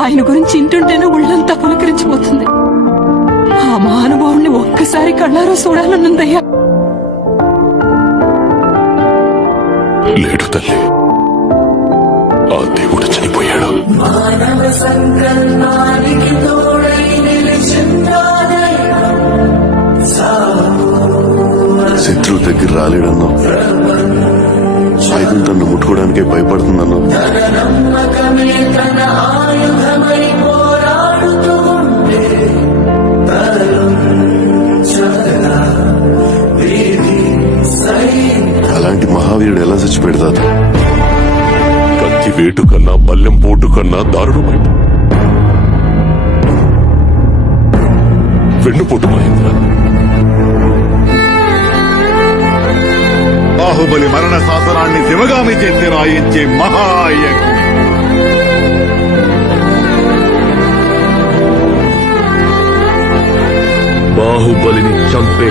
ఆయన గురించి ఇంటుంటేనే ఒళ్ళంతా పులకరించిపోతుంది. ఆ మహానుభావుణ్ణి ఒక్కసారి కళ్ళారా చూడాలనుందయ్యా. లేడు తల్లి, ఆ దేవుడు చనిపోయాడు. మానవ సంకల్పానికి తోడై శత్రువు దగ్గర రాలేడన్నావు, సైతం తను ముట్టుకోవడానికే భయపడుతుందన్నావు. అలాంటి మహావీరుడు ఎలా చచ్చిపోయాడు తాత? కత్తి వేటు కన్నా బల్లెం పోటు కన్నా దారుణమైన వెన్నుపోటు మహేంద్ర. బాహుబలి మరణ శాసనాన్ని శివగామి చేసి రాయించే మహాయజ్ఞి. బాహుబలిని చంపే